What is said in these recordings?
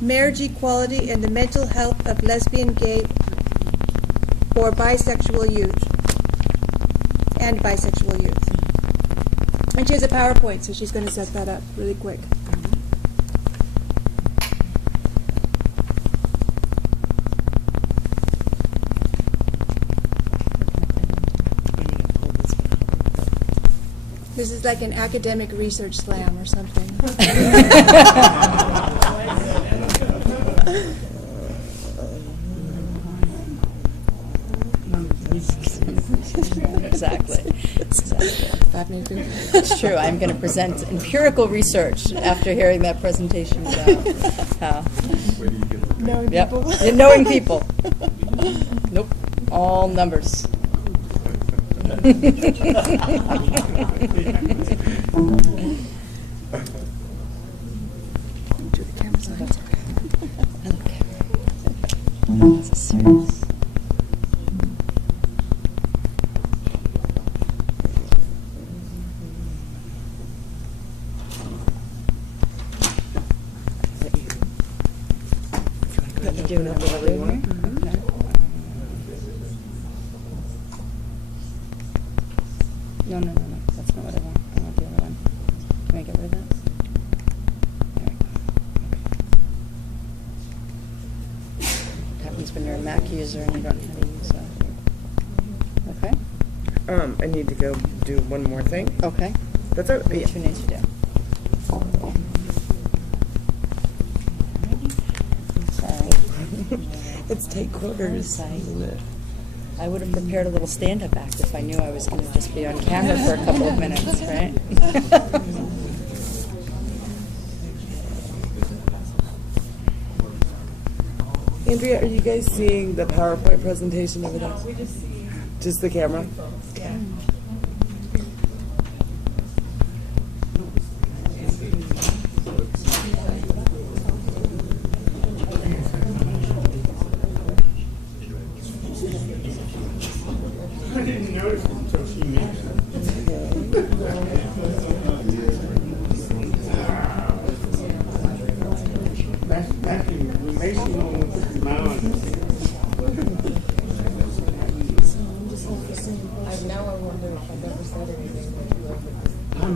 marriage equality and the mental health of lesbian, gay, or bisexual youth, and bisexual youth. And she has a PowerPoint, so she's going to set that up really quick. This is like an academic research slam or something. Exactly. It's true. I'm going to present empirical research after hearing that presentation about how. Knowing Yep. people. Yeah, knowing people. Nope. All numbers. Do the cameras on. Okay. This is serious. You doing it whatever you want? Okay. No. That's not what I want. I want the other one. Can I get rid of that? There we go. What happens when you're a Mac user and you don't know how to use that? Okay. I need to go do one more thing. Okay. That's it. What you need to do. Sorry. It's take quarters, isn't it? I would have prepared a little stand-up act if I knew I was going to just be on camera for a couple of minutes, right? Andrea, are you guys seeing the PowerPoint presentation over there? We just see. Just the camera? Yeah. I didn't notice it until she mentioned it. That's we make sure we put the mound. Now I wonder if I've ever said anything that you over. I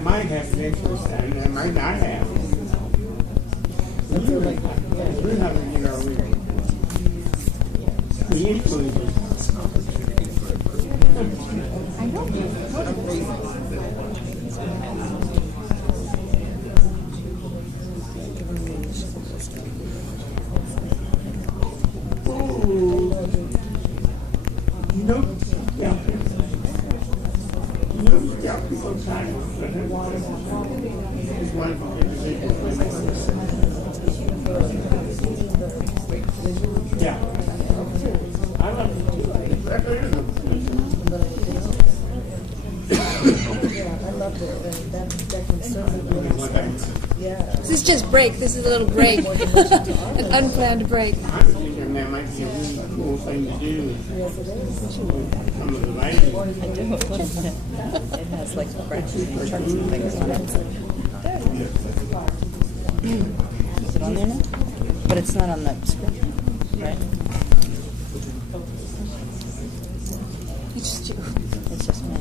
might have an interest and I might not have. We have, you know, we influence. I know. You know, yeah. You know, yeah, people trying to water. It's one yeah. I love it too. I loved it. That conservative. Yeah. This is just break. This is a little break. An unplanned break. I'm thinking that might be a really cool thing to do. Yes, it is. Some of the ladies. It has like charts and things on it. Is it on there now? But it's not on the screen, right? It's just you. It's just me.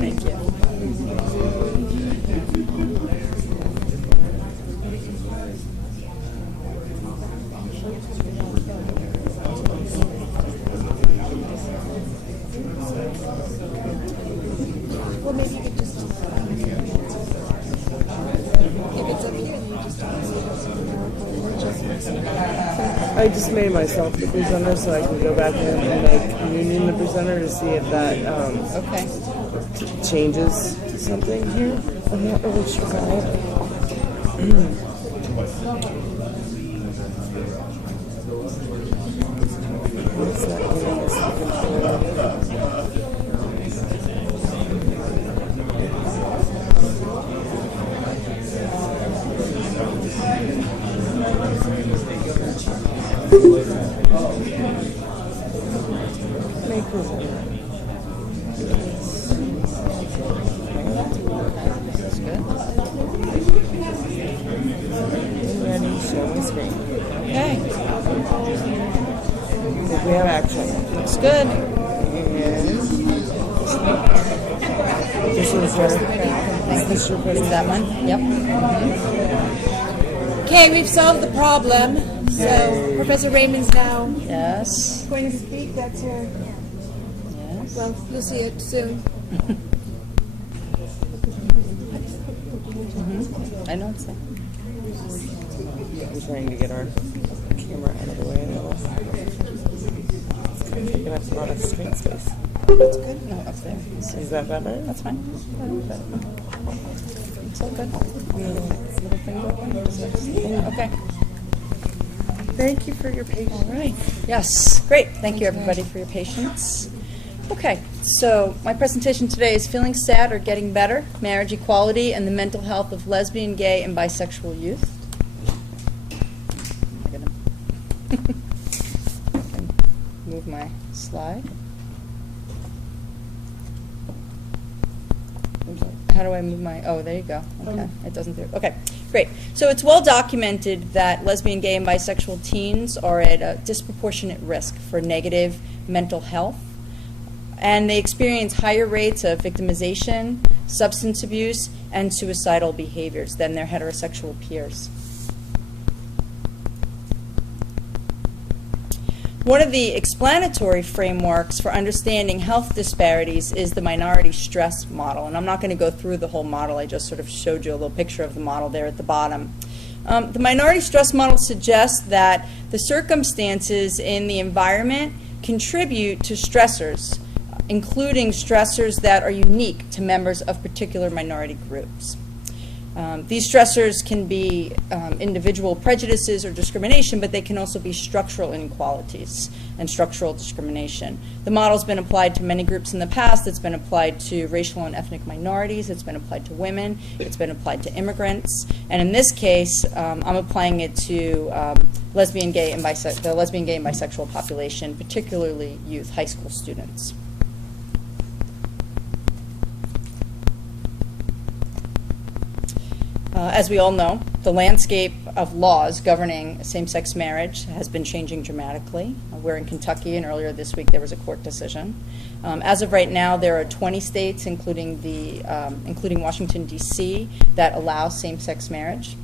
Thank you. Well, maybe you could just. If it's up here, you just. I just made myself the presenter so I can go back in and make Union the presenter to see if that Okay. changes something here. I'm not really sure how. It's not giving us the control. Make presenter. That's good. Ready, show my screen. Okay. If we have action. Looks good. And this is your presentation. That one? Yep. Okay, we've solved the problem. So Professor Raymond's now Yes. going to speak. That's her. Yes. Well, you'll see it soon. I know it's there. I'm trying to get our camera out of the way. It's taking up a lot of screen space. That's good. No, up there. Is that better? That's fine. It's all good. Little finger one. Okay. Thank you for your patience. All right. Yes. Great. Thank you, everybody, for your patience. Okay. So my presentation today is Feeling Sad or Getting Better, Marriage Equality and the Mental Health of Lesbian, Gay, and Bisexual Youth. I can move my slide. How do I move my, oh, there you go. Okay, it doesn't do it. Okay, great. So it's well documented that lesbian, gay, and bisexual teens are at a disproportionate risk for negative mental health, and they experience higher rates of victimization, substance abuse, and suicidal behaviors than their heterosexual peers. One of the explanatory frameworks for understanding health disparities is the minority stress model. And I'm not going to go through the whole model. I just sort of showed you a little picture of the model there at the bottom. The minority stress model suggests that the circumstances in the environment contribute to stressors, including stressors that are unique to members of particular minority groups. These stressors can be individual prejudices or discrimination, but they can also be structural inequalities and structural discrimination. The model's been applied to many groups in the past. It's been applied to racial and ethnic minorities. It's been applied to women. It's been applied to immigrants. And in this case, I'm applying it to lesbian, gay, and the lesbian, gay, and bisexual population, particularly youth, high school students. As we all know, the landscape of laws governing same-sex marriage has been changing dramatically. We're in Kentucky, and earlier this week there was a court decision. As of right now, there are 20 states, including Washington, D.C., that allow same-sex marriage.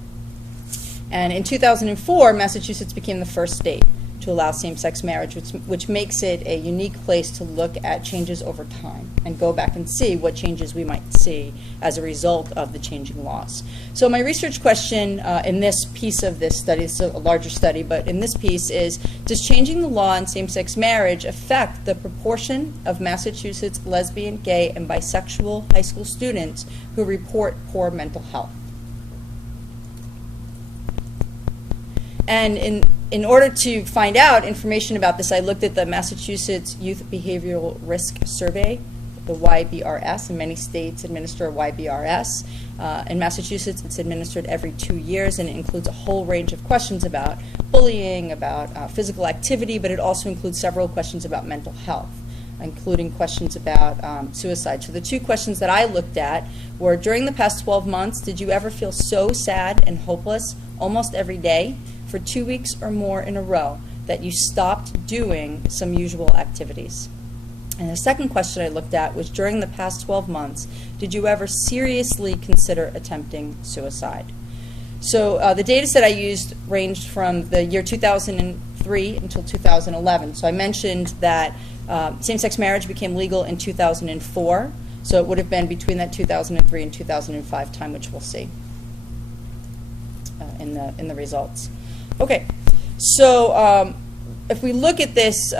And in 2004, Massachusetts became the first state to allow same-sex marriage, which makes it a unique place to look at changes over time and go back and see what changes we might see as a result of the changing laws. So my research question in this piece of this study, it's a larger study, but in this piece is, does changing the law on same-sex marriage affect the proportion of Massachusetts lesbian, gay, and bisexual high school students who report poor mental health? And in order to find out information about this, I looked at the Massachusetts Youth Behavioral Risk Survey, the YBRS, and many states administer a YBRS. In Massachusetts, it's administered every 2 years, and it includes a whole range of questions about bullying, about physical activity, but it also includes several questions about mental health, including questions about suicide. So the two questions that I looked at were, during the past 12 months, did you ever feel so sad and hopeless almost every day for 2 weeks or more in a row that you stopped doing some usual activities? And the second question I looked at was, during the past 12 months, did you ever seriously consider attempting suicide? So the data set I used ranged from the year 2003 until 2011. So I mentioned that same-sex marriage became legal in 2004, so it would have been between that 2003 and 2005 time, which we'll see in the results. Okay, So if we look at this,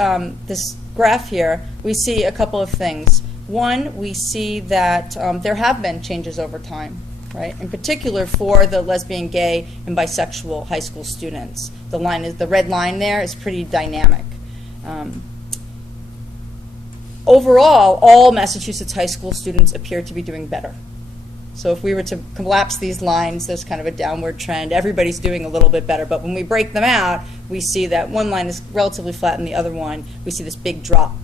this graph here, we see a couple of things. One, we see that there have been changes over time, right? In particular for the lesbian, gay, and bisexual high school students. The red line there is pretty dynamic. Overall, all Massachusetts high school students appear to be doing better. So if we were to collapse these lines, there's kind of a downward trend. Everybody's doing a little bit better. But when we break them out, we see that one line is relatively flat and the other one, we see this big drop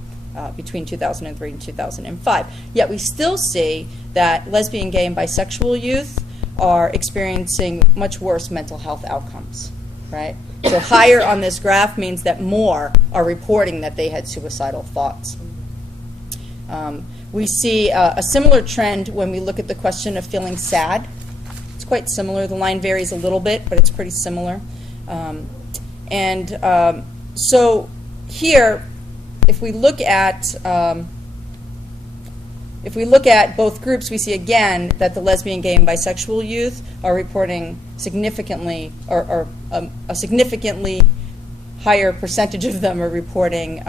between 2003 and 2005. Yet we still see that lesbian, gay, and bisexual youth are experiencing much worse mental health outcomes, right? So higher on this graph means that more are reporting that they had suicidal thoughts. We see a similar trend when we look at the question of feeling sad. It's quite similar. The line varies a little bit, but it's pretty similar. So here, if we look at both groups, we see again that the lesbian, gay, and bisexual youth are reporting significantly, or a significantly higher percentage of them are reporting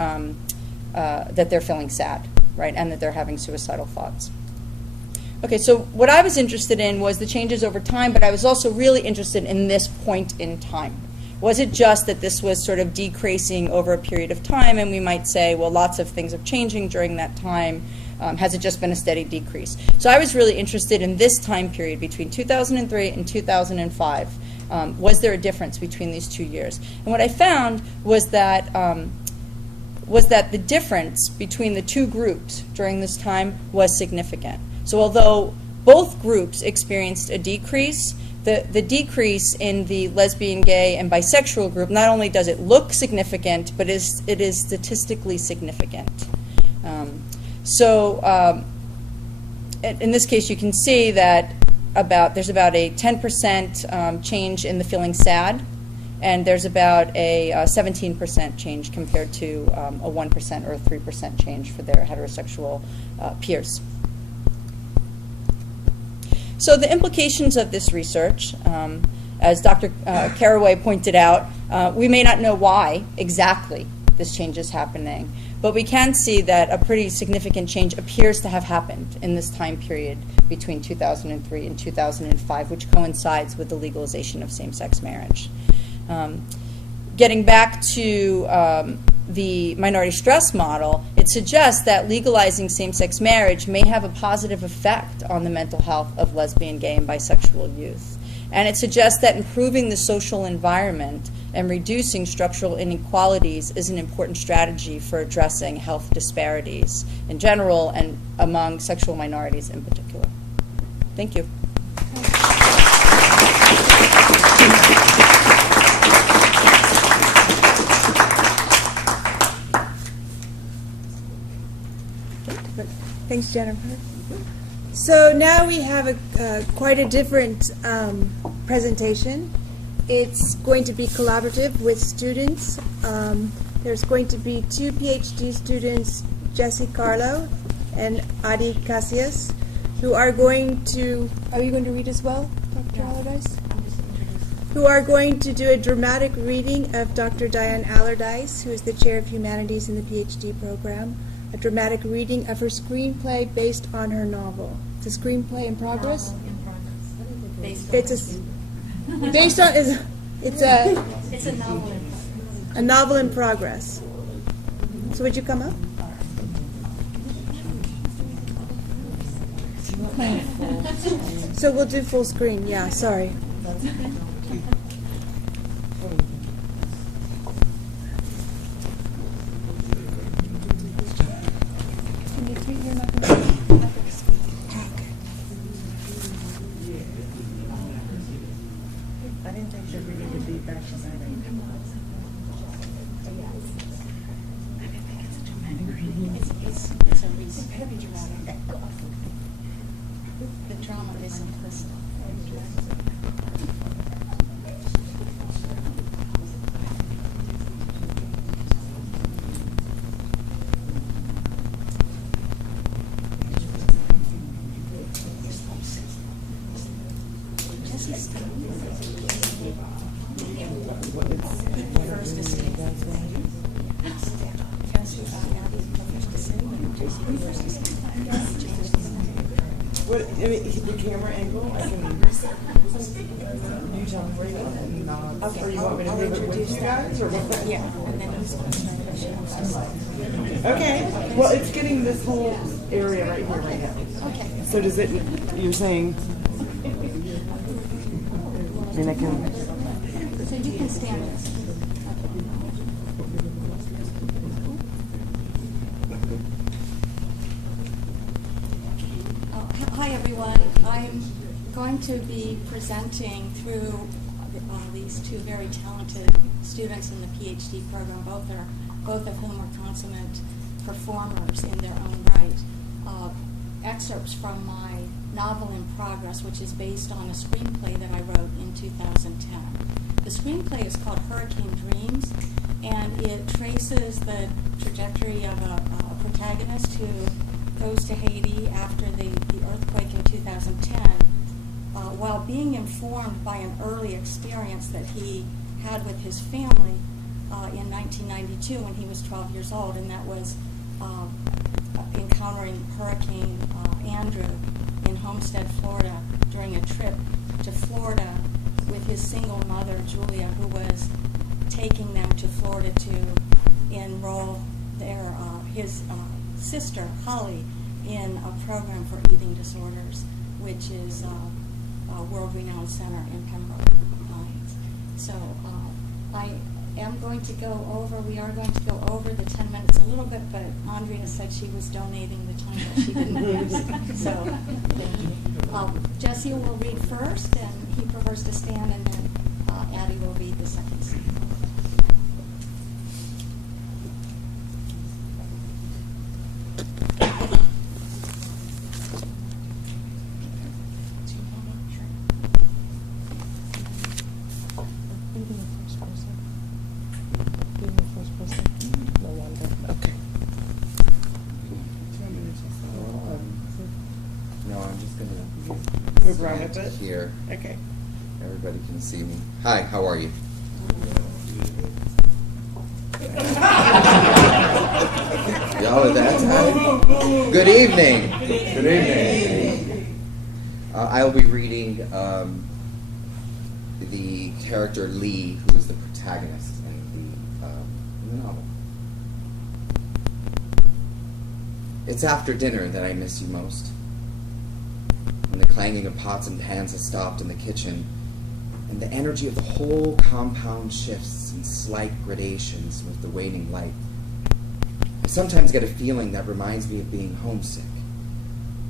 that they're feeling sad, right, and that they're having suicidal thoughts. Okay, so what I was interested in was the changes over time, but I was also really interested in this point in time. Was it just that this was sort of decreasing over a period of time, and we might say, well, lots of things are changing during that time. Has it just been a steady decrease? So I was really interested in this time period between 2003 and 2005. Was there a difference between these 2 years? And what I found was that the difference between the two groups during this time was significant. So although both groups experienced a decrease, the decrease in the lesbian, gay, and bisexual group, not only does it look significant, but it is statistically significant. In this case, you can see that there's about a 10% change in the feeling sad, and there's about a 17% change compared to a 1% or a 3% change for their heterosexual peers. So the implications of this research, as Dr. Caraway pointed out, we may not know why exactly this change is happening, but we can see that a pretty significant change appears to have happened in this time period between 2003 and 2005, which coincides with the legalization of same-sex marriage. Getting back to the minority stress model, it suggests that legalizing same-sex marriage may have a positive effect on the mental health of lesbian, gay, and bisexual youth. And it suggests that improving the social environment and reducing structural inequalities is an important strategy for addressing health disparities in general and among sexual minorities in particular. Thank you. Thanks, Jennifer. So now we have quite a different presentation. It's going to be collaborative with students. There's going to be 2 PhD students, Jesse Carlo and Adi Casillas, who are going to, are you going to read as well, Dr. Allerdyce? Who are going to do a dramatic reading of Dr. Diane Allerdyce, who is the Chair of Humanities in the PhD program, a dramatic reading of her screenplay based on her novel. It's a screenplay in progress? It's a novel in progress. So would you come up? So we'll do full screen. Yeah, sorry. Can you tweet your microphone? I didn't think that we needed to be back tonight. It's very dramatic. The drama is implicit. What, I mean, the camera angle, I can, you tell me where you want it, and Okay, or you want me to I'll move it with introduce you that. guys, or what? Yeah, and then he's going to try to show us. Okay, well, it's getting this whole area right here right now. Okay. So does it, you're saying, I mean, I can, So you can stand this. Hi, everyone. I'm going to be presenting through these two very talented students in the PhD program. Both of whom are consummate performers in their own right. Excerpts from my novel in progress, which is based on a screenplay that I wrote in 2010. The screenplay is called Hurricane Dreams, and it traces the trajectory of a protagonist who goes to Haiti after the earthquake in 2010, while being informed by an early experience that he had with his family in 1992 when he was 12 years old, and that was encountering Hurricane Andrew in Homestead, Florida, during a trip to Florida with his single mother, Julia, who was taking them to Florida to enroll his sister, Holly, in a program for eating disorders, which is a world-renowned center in Pembroke Pines. So I am going to go over, we are going to go over the 10 minutes a little bit, but Andrea said she was donating the time that she didn't use. So thank you. Jesse will read first, and he prefers to stand, and then Addie will read the second scene. move around a bit? Here. Okay. Everybody can see me. Hi, how are you? Y'all are that time? Good evening. Good evening. I'll be reading the character Lee, who is the protagonist in the novel. It's after dinner that I miss you most. When the clanging of pots and pans has stopped in the kitchen, and the energy of the whole compound shifts in slight gradations with the waning light. I sometimes get a feeling that reminds me of being homesick,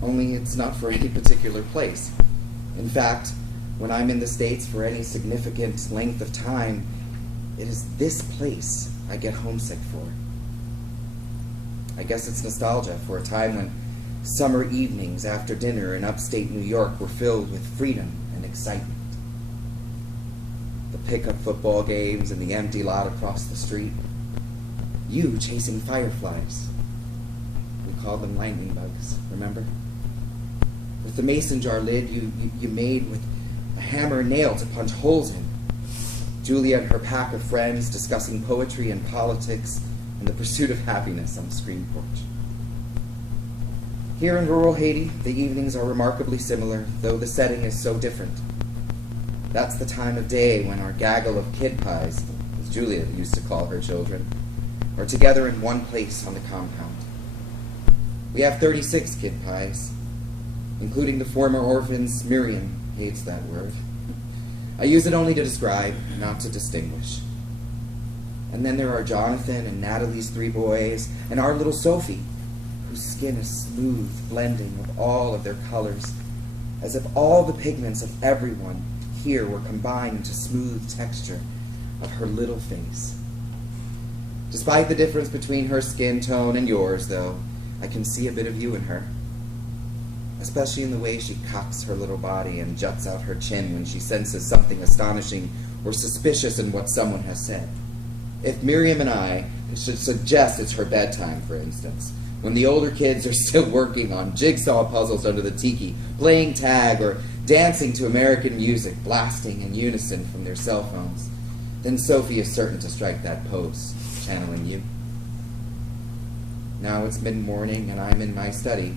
only it's not for any particular place. In fact, when I'm in the States for any significant length of time, it is this place I get homesick for. I guess it's nostalgia for a time when summer evenings after dinner in upstate New York were filled with freedom and excitement. The pickup football games and the empty lot across the street. You chasing fireflies. We called them lightning bugs, remember? With the mason jar lid you made with a hammer and nail to punch holes in. Julia and her pack of friends discussing poetry and politics and the pursuit of happiness on the screen porch. Here in rural Haiti, the evenings are remarkably similar, though the setting is so different. That's the time of day when our gaggle of kid pies, as Julia used to call her children, are together in one place on the compound. We have 36 kid pies, including the former orphans. Miriam hates that word. I use it only to describe, not to distinguish. And then there are Jonathan and Natalie's 3 boys, and our little Sophie, whose skin is smooth, blending with all of their colors, as if all the pigments of everyone here were combined into smooth texture of her little face. Despite the difference between her skin tone and yours, though, I can see a bit of you in her, especially in the way she cocks her little body and juts out her chin when she senses something astonishing or suspicious in what someone has said. If Miriam and I should suggest it's her bedtime, for instance, when the older kids are still working on jigsaw puzzles under the tiki, playing tag, or dancing to American music, blasting in unison from their cell phones, then Sophie is certain to strike that pose, channeling you. Now it's mid-morning and I'm in my study,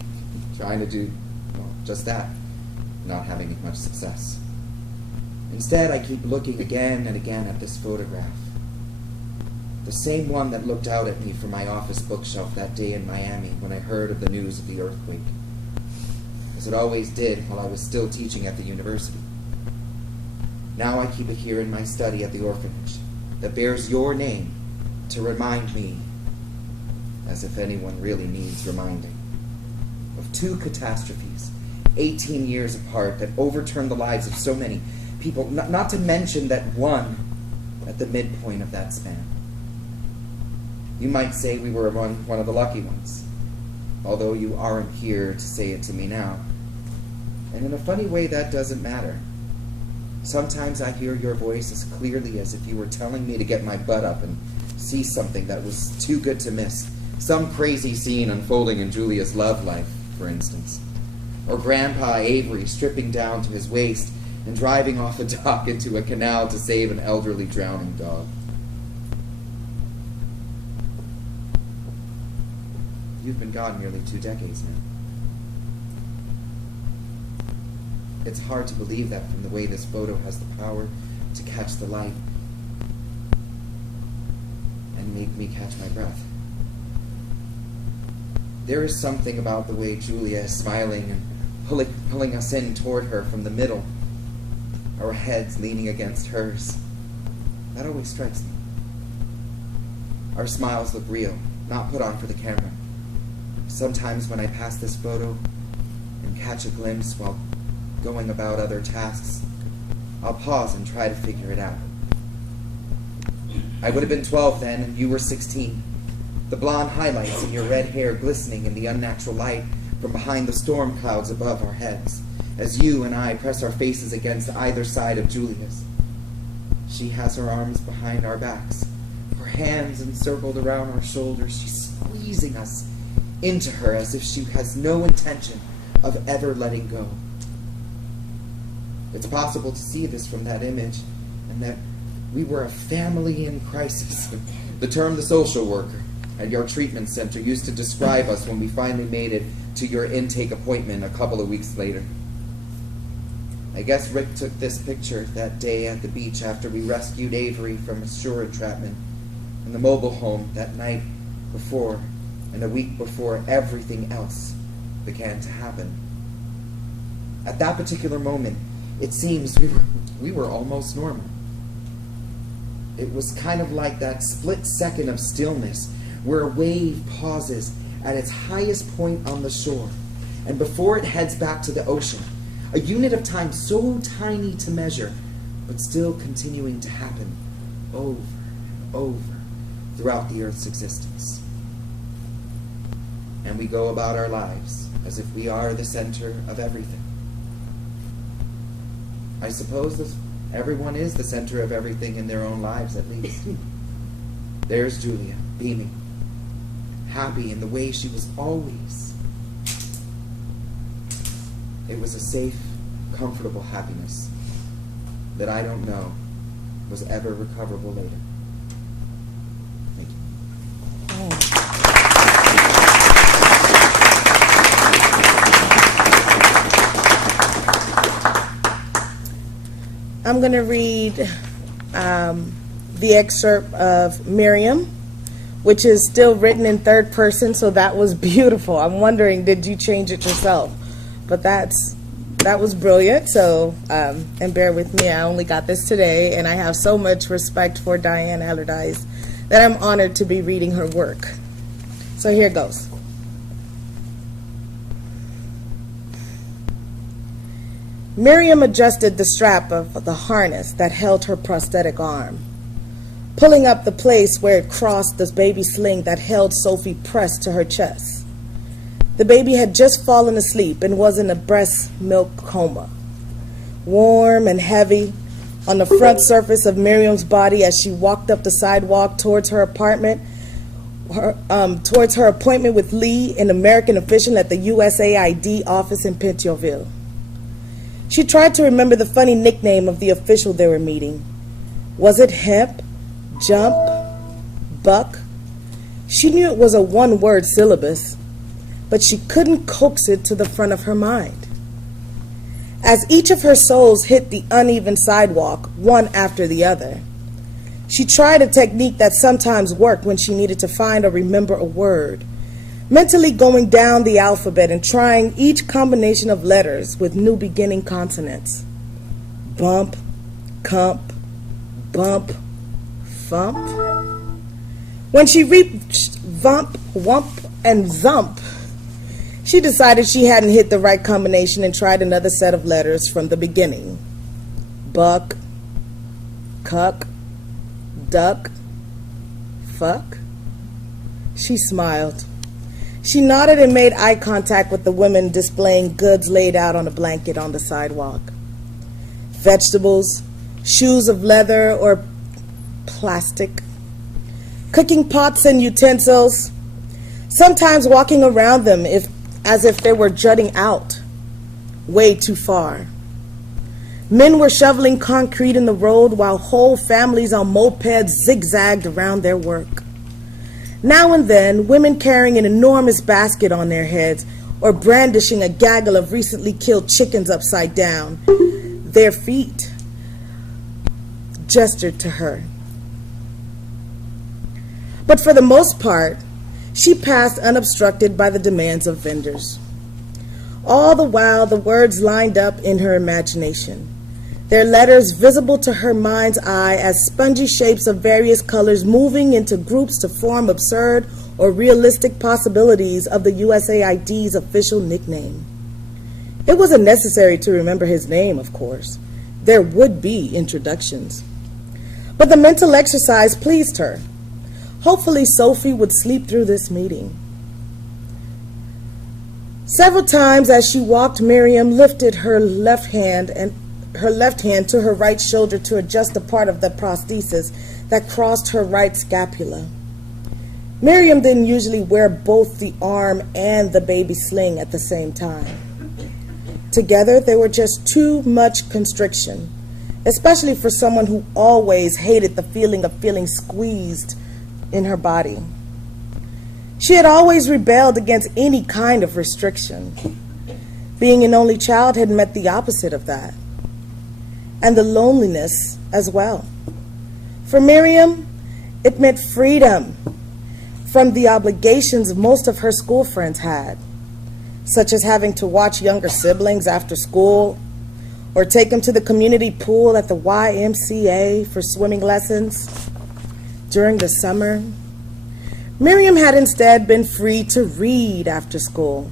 trying to do, well, just that, not having much success. Instead, I keep looking again and again at this photograph. The same one that looked out at me from my office bookshelf that day in Miami when I heard of the news of the earthquake, as it always did while I was still teaching at the university. Now I keep it here in my study at the orphanage that bears your name to remind me, as if anyone really needs reminding, of two catastrophes, 18 years apart, that overturned the lives of so many people, not to mention that one at the midpoint of that span. You might say we were among one of the lucky ones, although you aren't here to say it to me now. And in a funny way, that doesn't matter. Sometimes I hear your voice as clearly as if you were telling me to get my butt up and see something that was too good to miss. Some crazy scene unfolding in Julia's love life, for instance. Or Grandpa Avery stripping down to his waist and driving off a dock into a canal to save an elderly drowning dog. You've been gone nearly 2 decades now. It's hard to believe that from the way this photo has the power to catch the light and make me catch my breath. There is something about the way Julia is smiling and pulling us in toward her from the middle, our heads leaning against hers. That always strikes me. Our smiles look real, not put on for the camera. Sometimes when I pass this photo and catch a glimpse while going about other tasks, I'll pause and try to figure it out. I would have been 12 then, and you were 16. The blonde highlights in your red hair glistening in the unnatural light from behind the storm clouds above our heads, as you and I press our faces against either side of Julia's. She has her arms behind our backs, her hands encircled around our shoulders. She's squeezing us into her as if she has no intention of ever letting go. It's possible to see this from that image, and that we were a family in crisis. The term the social worker at your treatment center used to describe us when we finally made it to your intake appointment a couple of weeks later. I guess Rick took this picture that day at the beach after we rescued Avery from a shore entrapment in the mobile home that night before and a week before everything else began to happen. At that particular moment, it seems we were almost normal. It was kind of like that split second of stillness where a wave pauses at its highest point on the shore, and before it heads back to the ocean, a unit of time so tiny to measure, but still continuing to happen over and over throughout the Earth's existence. And we go about our lives as if we are the center of everything. I suppose everyone is the center of everything in their own lives, at least. There's Julia, beaming, happy in the way she was always. It was a safe, comfortable happiness that I don't know was ever recoverable later. Thank you. I'm going to read the excerpt of Miriam, which is still written in third person, so that was beautiful. I'm wondering, did you change it yourself? But that was brilliant, so, and bear with me, I only got this today, and I have so much respect for Diane Allerdyce that I'm honored to be reading her work. So here goes. Miriam adjusted the strap of the harness that held her prosthetic arm, pulling up the place where it crossed the baby sling that held Sophie pressed to her chest. The baby had just fallen asleep and was in a breast milk coma. Warm and heavy on the front surface of Miriam's body as she walked up the sidewalk towards her apartment, towards her appointment with Lee, an American official at the USAID office in Pentonville. She tried to remember the funny nickname of the official they were meeting. Was it Hemp? Jump? Buck? She knew it was a one-word syllabus, but she couldn't coax it to the front of her mind. As each of her souls hit the uneven sidewalk, one after the other, she tried a technique that sometimes worked when she needed to find or remember a word, mentally going down the alphabet and trying each combination of letters with new beginning consonants. Bump, cump, bump, thump. When she reached vump, wump, and zump, she decided she hadn't hit the right combination and tried another set of letters from the beginning. Buck, cuck, duck, fuck. She smiled. She nodded and made eye contact with the women displaying goods laid out on a blanket on the sidewalk. Vegetables, shoes of leather or plastic, cooking pots and utensils, sometimes walking around them as if they were jutting out way too far. Men were shoveling concrete in the road while whole families on mopeds zigzagged around their work. Now and then, women carrying an enormous basket on their heads or brandishing a gaggle of recently killed chickens upside down, their feet gestured to her. But for the most part, she passed unobstructed by the demands of vendors. All the while, the words lined up in her imagination, their letters visible to her mind's eye as spongy shapes of various colors moving into groups to form absurd or realistic possibilities of the USAID's official nickname. It wasn't necessary to remember his name, of course. There would be introductions. But the mental exercise pleased her. Hopefully Sophie would sleep through this meeting. Several times as she walked, Miriam lifted her left hand to her right shoulder to adjust the part of the prosthesis that crossed her right scapula. Miriam didn't usually wear both the arm and the baby sling at the same time. Together, they were just too much constriction, especially for someone who always hated the feeling of feeling squeezed in her body. She had always rebelled against any kind of restriction. Being an only child had meant the opposite of that, and the loneliness as well. For Miriam, it meant freedom from the obligations most of her school friends had, such as having to watch younger siblings after school or take them to the community pool at the YMCA for swimming lessons during the summer. Miriam had instead been free to read after school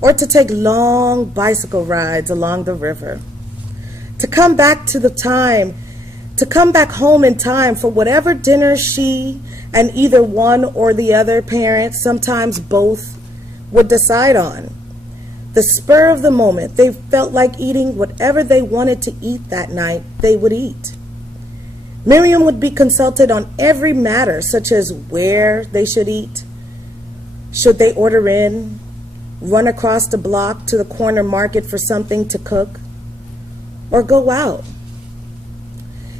or to take long bicycle rides along the river, to come back home in time for whatever dinner she and either one or the other parent, sometimes both, would decide on. The spur of the moment, they felt like eating whatever they wanted to eat that night, they would eat. Miriam would be consulted on every matter, such as where they should eat, should they order in, run across the block to the corner market for something to cook, or go out.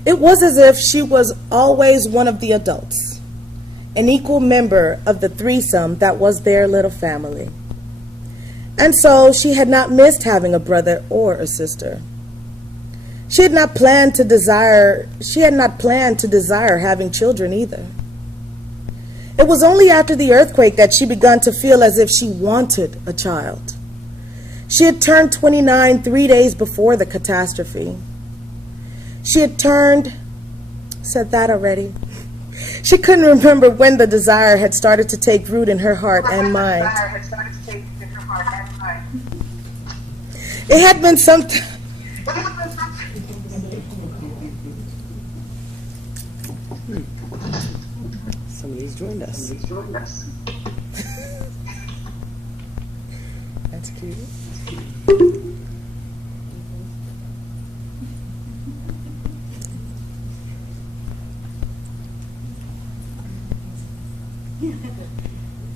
It was as if she was always one of the adults, an equal member of the threesome that was their little family. And so she had not missed having a brother or a sister. She had not planned to desire having children either. It was only after the earthquake that she began to feel as if she wanted a child. She had turned 29 3 days before the catastrophe. Said that already. She couldn't remember when the desire had started to take root in her heart and mind. It had been something. Somebody's joined us. That's cute.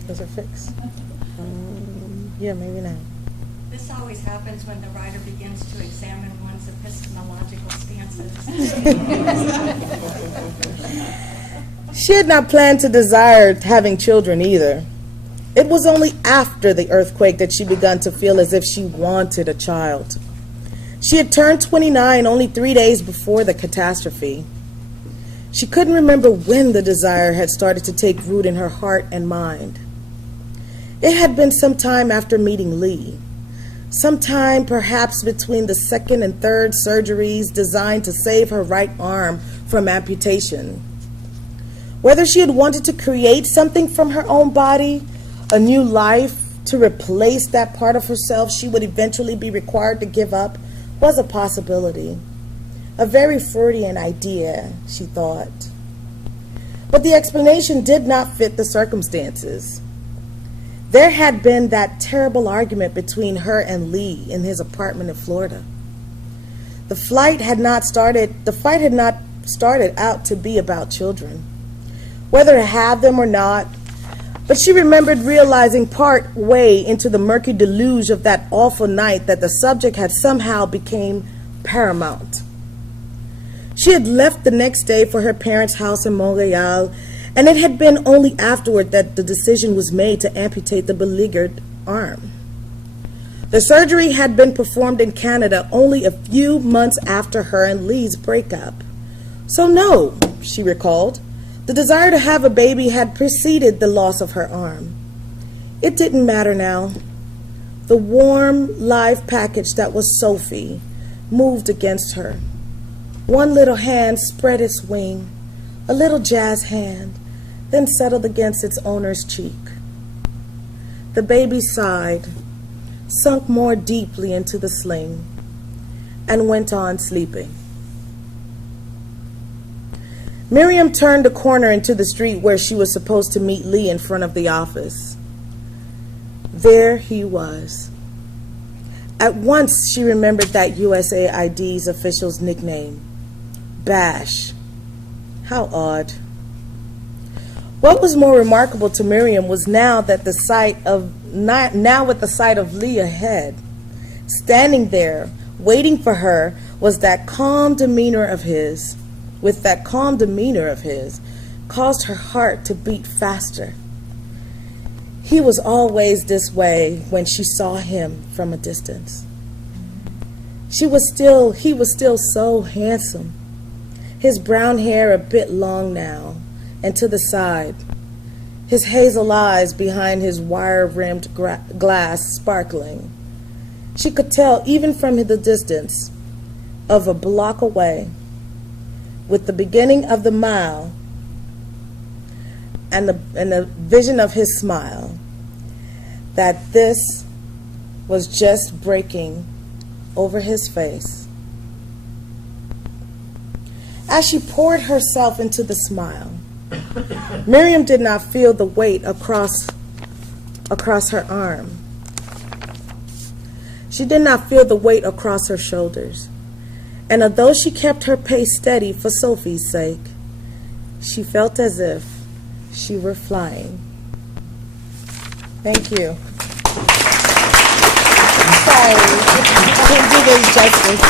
Those are fixed. Yeah, maybe not. This always happens when the writer begins to examine one's epistemological stances. She had not planned to desire having children either. It was only after the earthquake that she began to feel as if she wanted a child. She had turned 29 only 3 days before the catastrophe. She couldn't remember when the desire had started to take root in her heart and mind. It had been some time after meeting Lee, sometime perhaps between the second and third surgeries designed to save her right arm from amputation. Whether she had wanted to create something from her own body, a new life to replace that part of herself she would eventually be required to give up, was a possibility. A very Freudian idea, she thought. But the explanation did not fit the circumstances. There had been that terrible argument between her and Lee in his apartment in Florida. The fight had not started out to be about children, whether to have them or not. But she remembered realizing part way into the murky deluge of that awful night that the subject had somehow become paramount. She had left the next day for her parents' house in Montreal, and it had been only afterward that the decision was made to amputate the beleaguered arm. The surgery had been performed in Canada only a few months after her and Lee's breakup. So no, she recalled, the desire to have a baby had preceded the loss of her arm. It didn't matter now. The warm, live package that was Sophie moved against her. One little hand spread its wing, a little jazz hand, then settled against its owner's cheek. The baby sighed, sunk more deeply into the sling, and went on sleeping. Miriam turned a corner into the street where she was supposed to meet Lee in front of the office. There he was. At once she remembered that USAID's official's nickname, Bash. How odd. What was more remarkable to Miriam was now with the sight of Lee ahead, standing there, waiting for her, was that calm demeanor of his. With that calm demeanor of his, caused her heart to beat faster. He was always this way when she saw him from a distance. He was still so handsome. His brown hair a bit long now, and to the side. His hazel eyes behind his wire-rimmed glass sparkling. She could tell even from the distance of a block away, with the beginning of the mile and the vision of his smile, that this was just breaking over his face. As she poured herself into the smile, Miriam did not feel the weight across her arm. She did not feel the weight across her shoulders. And although she kept her pace steady for Sophie's sake, she felt as if she were flying. Thank you. Sorry, I didn't do this justice.